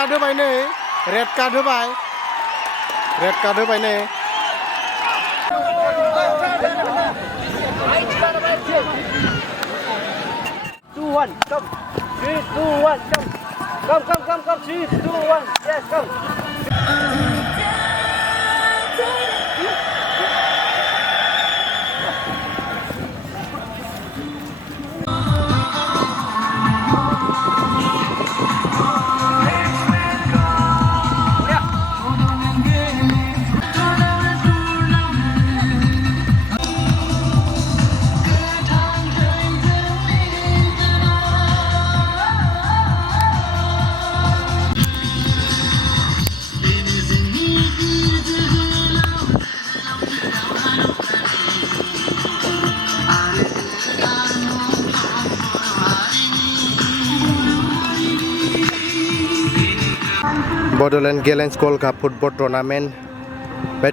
Card होबाय नै red card होबाय 2-1 come 3-2-1 come 3-2-1 yes come Bodoland Gallants Gold Cup football tournament बे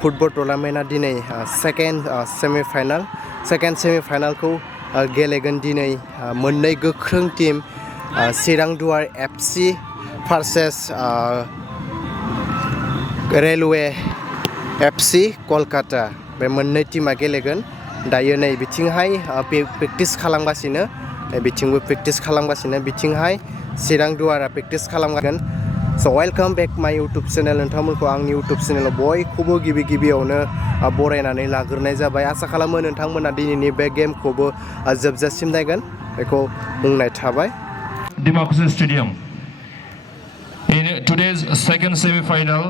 football टुर्नामेन्टआ दिनै सेकेन्ड सेमिफाइनाल खौ गेलेगोन दिनै मोननै गोख्रों team Chirangduar FC versus railway FC Kolkata बे मोननै टीमा गेलेगोन दायो नै बिथिंहाय प्रेक्टिस खालामगासिनो बिथिंबो प्रेक्टिस खालामगासिनो बिथिंहाय चिरांदुवारा प्रेक्टिस खालामगोन So welcome back my YouTube channel नोंथांमोनखौ आंनि YouTube चेनेलाव बयखौबो गिबियावनो बरायनानै लाग्रोनाय जाबाय आसा खालामो नोंथांमोना दिनैनि बे गेमखौबो जोबजासिम नायगोन बेखौ बुंनाय थाबाय Dimakuchi Stadium. In today's second semi-final,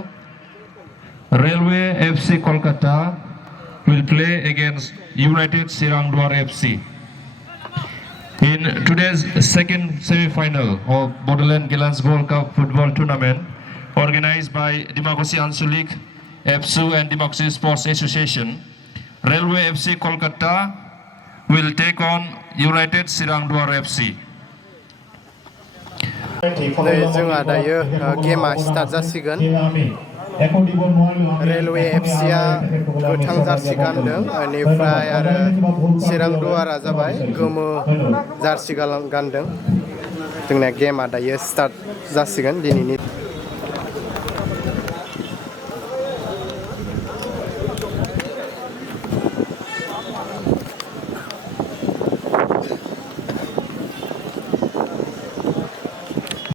Railway FC Kolkata will play against United Chirangduar FC. In today's second semi-final of Bodoland Gallants Gold Cup football tournament, organized by Dimakuchi Ansulik, FSU and Dimakuchi Sports Association, Railway FC Kolkata will take on United Chirangduar FC. जोंहा दायो गेमा start जासिगोन railway एफसीआ गोथां जार्सि गानदों बेनिफ्राय आरो चिरांदुवारा जाबाय गोमो जार्सि गानदों जोंना गेमा दायो स्टार्ट जासिगोन दिनैनि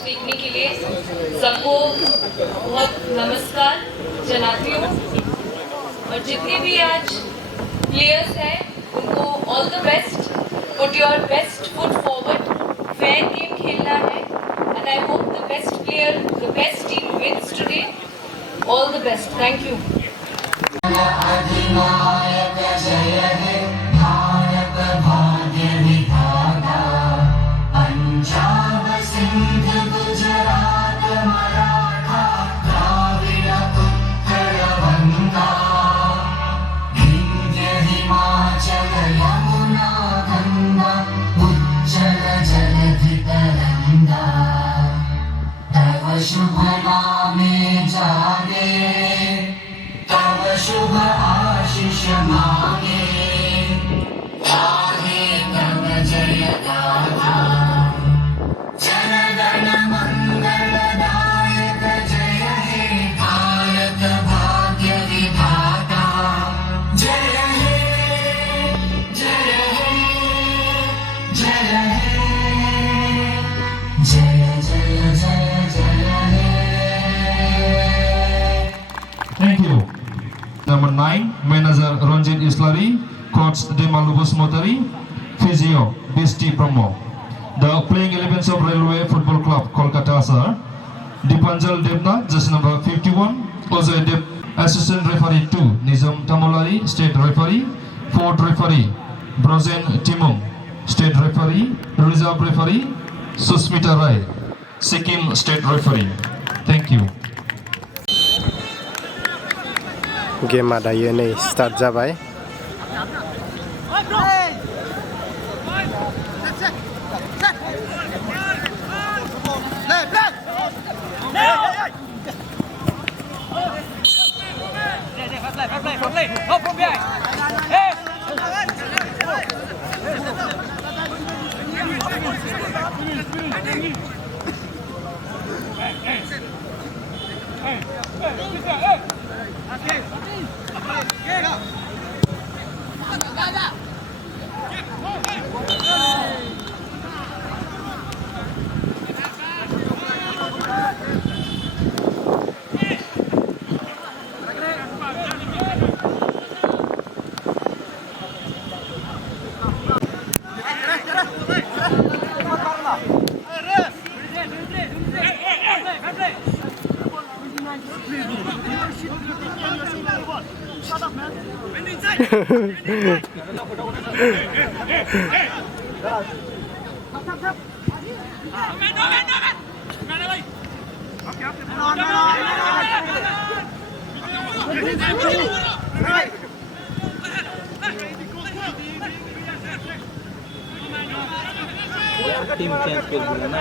देखने के लिए सबको बहुत नमस्कार जनाती हूँ और जितने भी आज प्लेयर्स हैं उनको all the best put your best foot forward fair game खेलना है and I hope the best player the best team wins today all the best thank you शुभ नामे जागे तब शुभ आशीष मांगे गाहे तब जय गाथा जनगण मंगलदायक जय हे भारत भाग्य विधाता जय हे जय हे जय हे जय जय जय Thank you. Number 9, Manager Ranjit Islari, Coach Dimakuchi, Physio Bisti Promo. The playing 11s of Railway Football Club, Kolkata sir. Dipanjal Devna, just number 51. Ozay Dev, Assistant Referee 2. Nizam Tamolari, State Referee. 4th Referee, Brozen Timung, State Referee. Reserve Referee, Susmita Rai, Sikkim State Referee. Thank you. गेमा दायो नै start जाबाय team change করবে না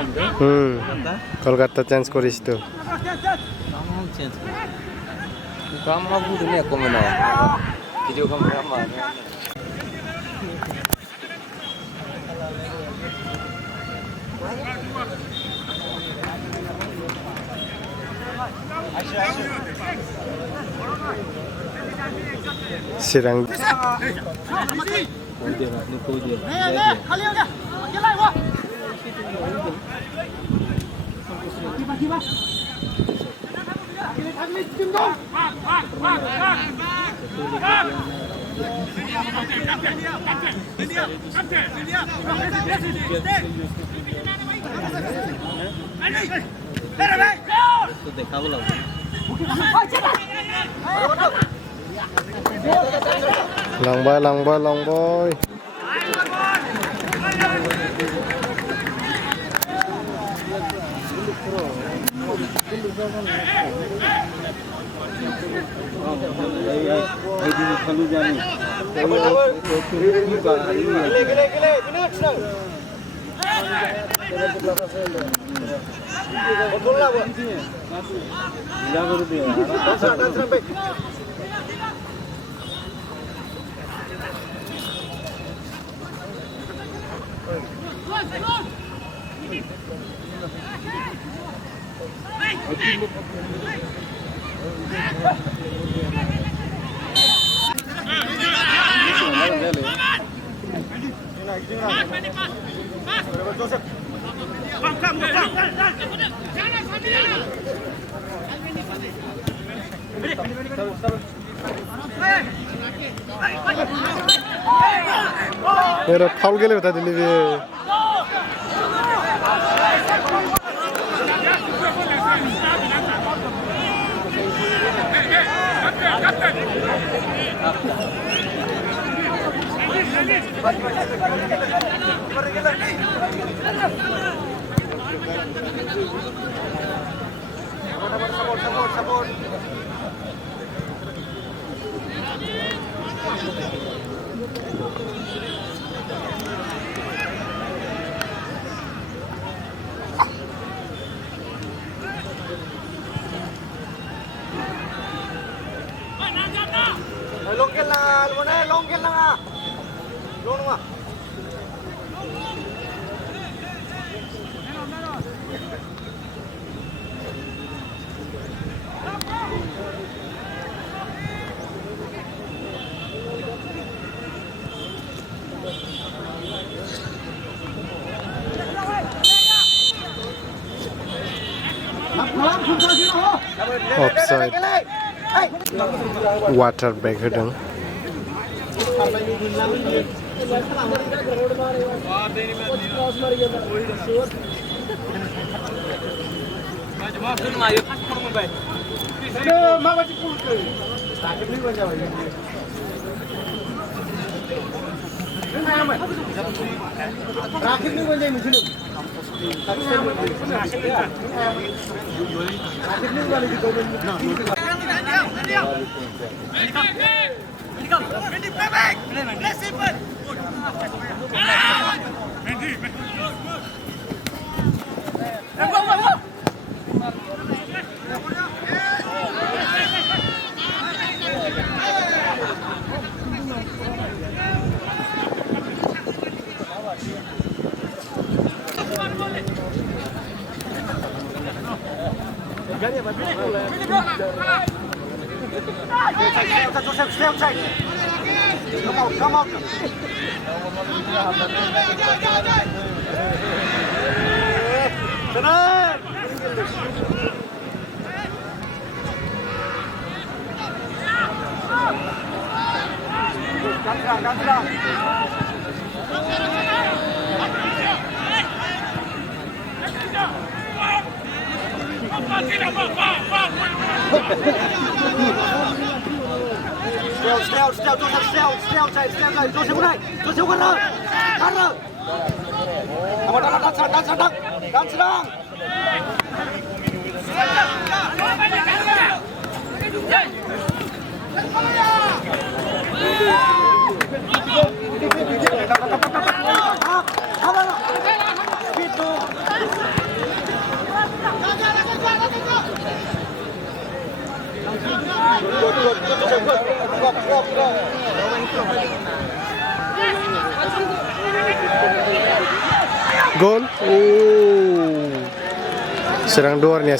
আমরা Kolkata change করিস তো নাম চেঞ্জ কাম মাবু দুনিয়া কমে না ভিডিও ক্যামেরা মার Chirangduar দেখাবো লাগবে Long boy. मेरा फाउल के लिए बता दिल्ली भी support. Longkel lang, longkel lang ah. Long ah. Offside. Water bag hedang. Gol. Chirangduarnya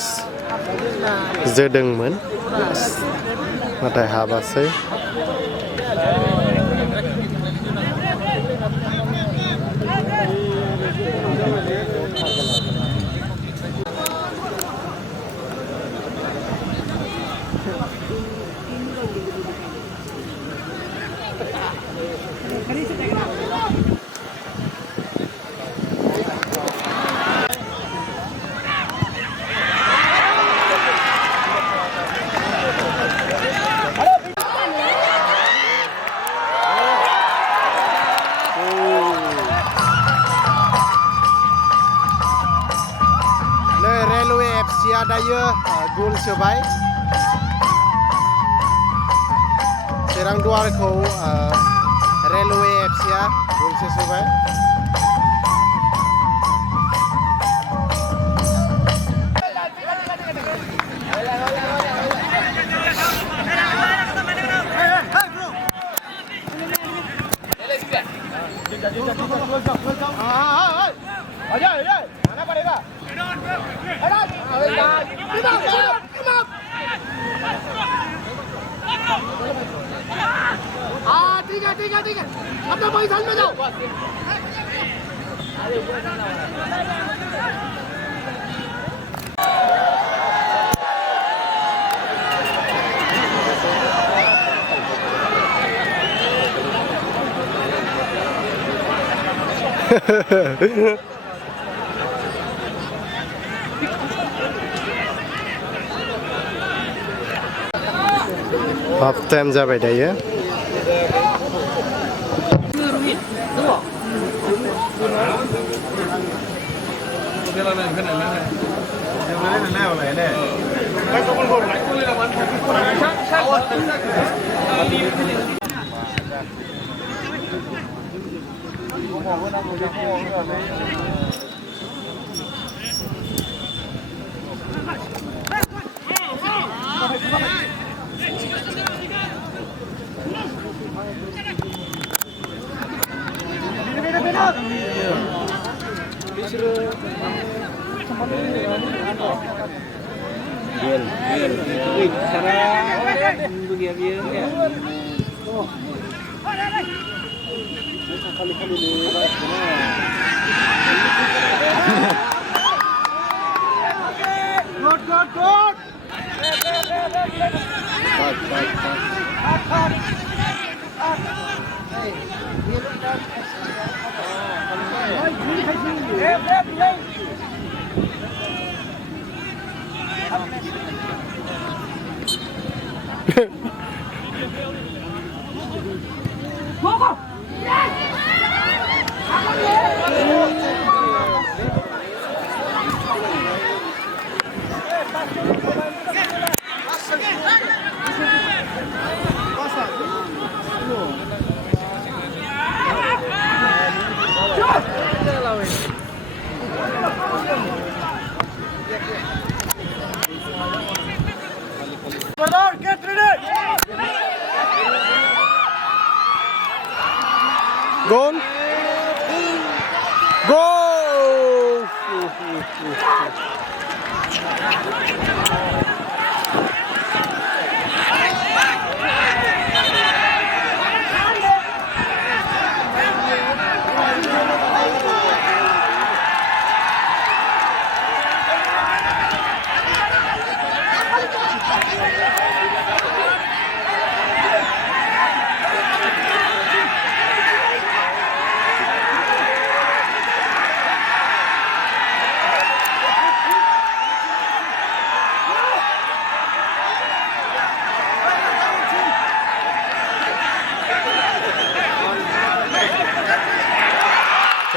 zedengmon. Natai habasai. Railway FC dayo gol sobai. Chirangduar ko Railway FC gol sobai. ठीक है अपना मैदान में जाओ Half time जाबाय दायो Gol. Gol.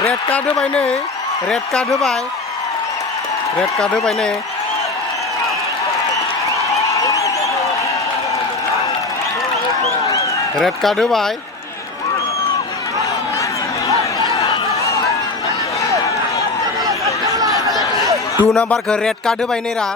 रेड कार्ड होबाय नै रेड कार्ड होबाय नै रेड कार्ड होबाय 2 नंबर को रेड कार्ड होबाय नै रा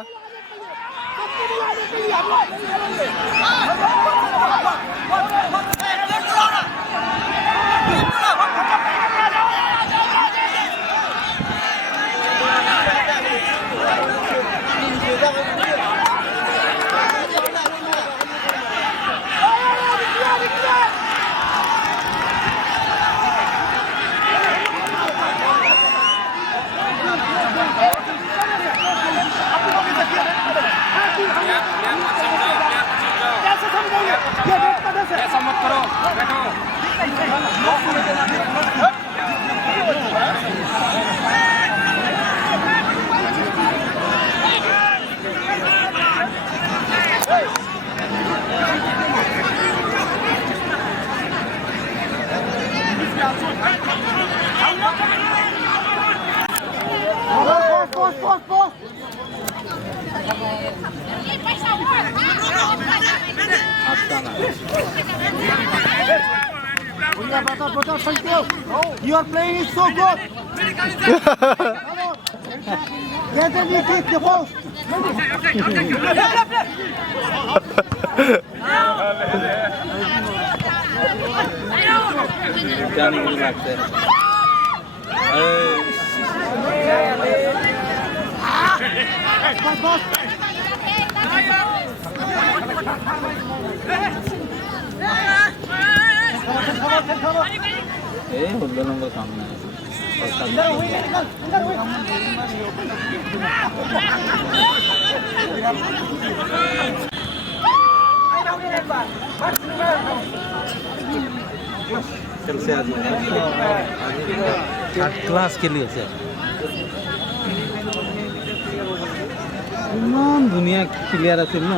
You are playing it so good. Get the knee kick, the post. Class के लिए सर इमान दुनिया क्लियर আছিল ন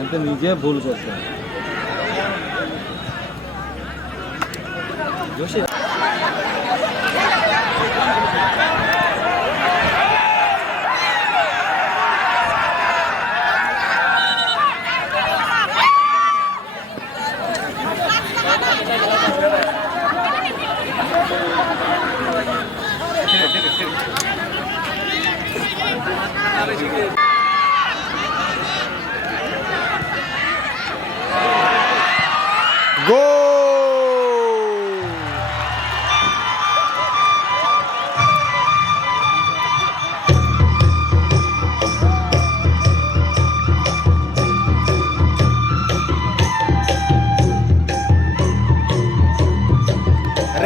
এতে নিজে ভুল করছে জোশে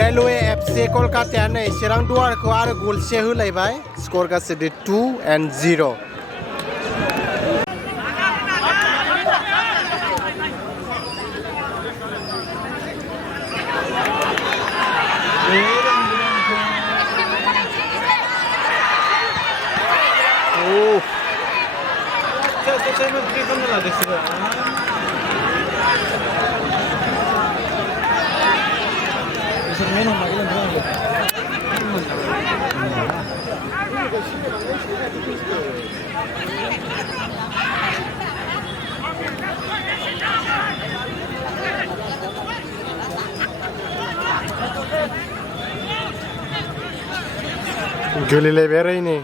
रेलवे एफसी कोलकाता नै चिरांदुवार को आरो गोलसे होलायबाय स्कोर गासै 2-0 गेलेलायबाय आरो नै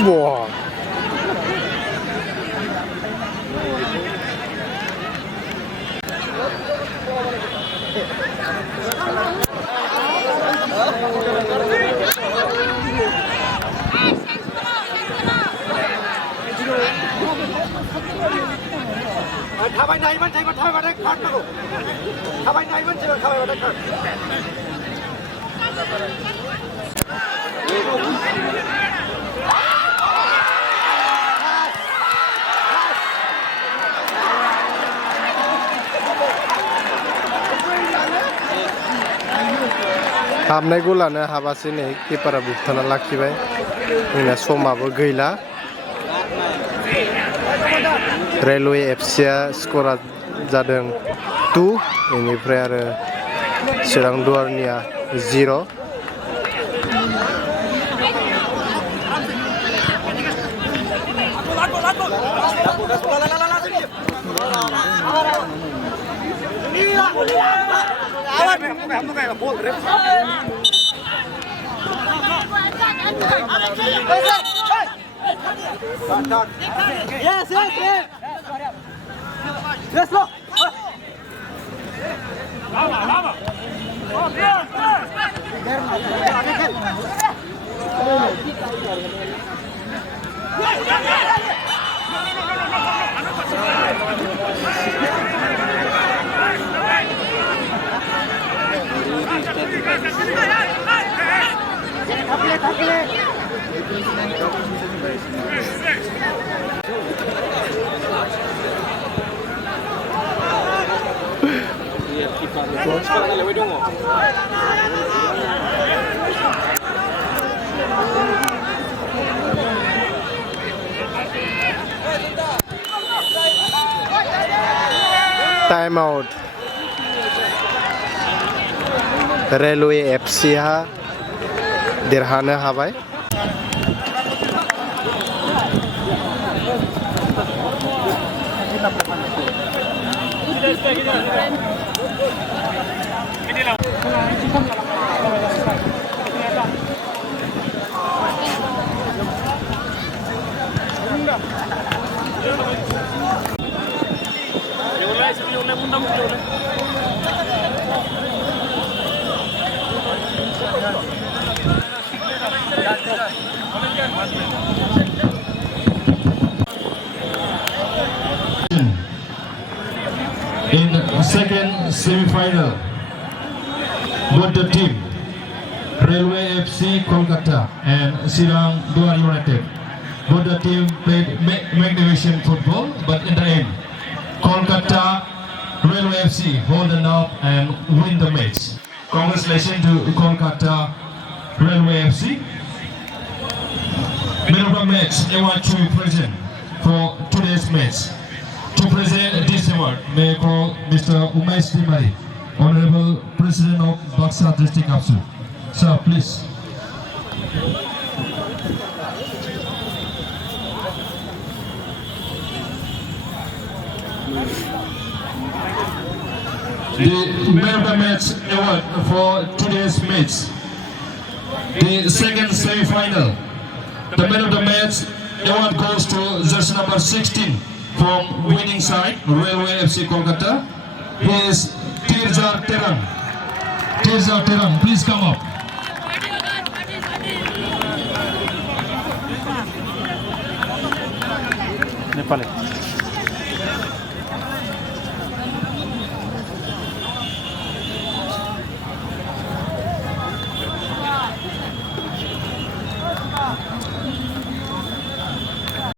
Wow. খাবাই নাই মান চাইবা খাবাই বাটা খাট মারো খাবাই নাই মান চাইবা খাবাই বাটা খাট हाबनाय गलानो हाबासै नै किपारा बुखथाना लाखिबाय जोंना समाबो गैला रेलवे एफसिया स्करा जादों 2 बेनिफ्राय आरो चिरांदुवारनिया 0 Yes, yes, yes. Let's go. Time out railway एफसिहा देरहानो हाबाय In second semi-final, both the team, Railway FC Kolkata and Chirangduar United, both the team played magnificent football, but in the end, Kolkata Railway FC hold it up and win the match. Congratulations to Kolkata Railway FC. Man of the match, I want to present for today's match. To present this award, may I call Mr. Umesh Dimari, Honorable President of Buxar District APSU. Sir, please. The man of the match award for today's match. The second semi-final. The man of the match award goes to jersey number 16 from winning side, Railway FC Kolkata. He is Tirza Teran. Tirza Teran, please come up. Nepali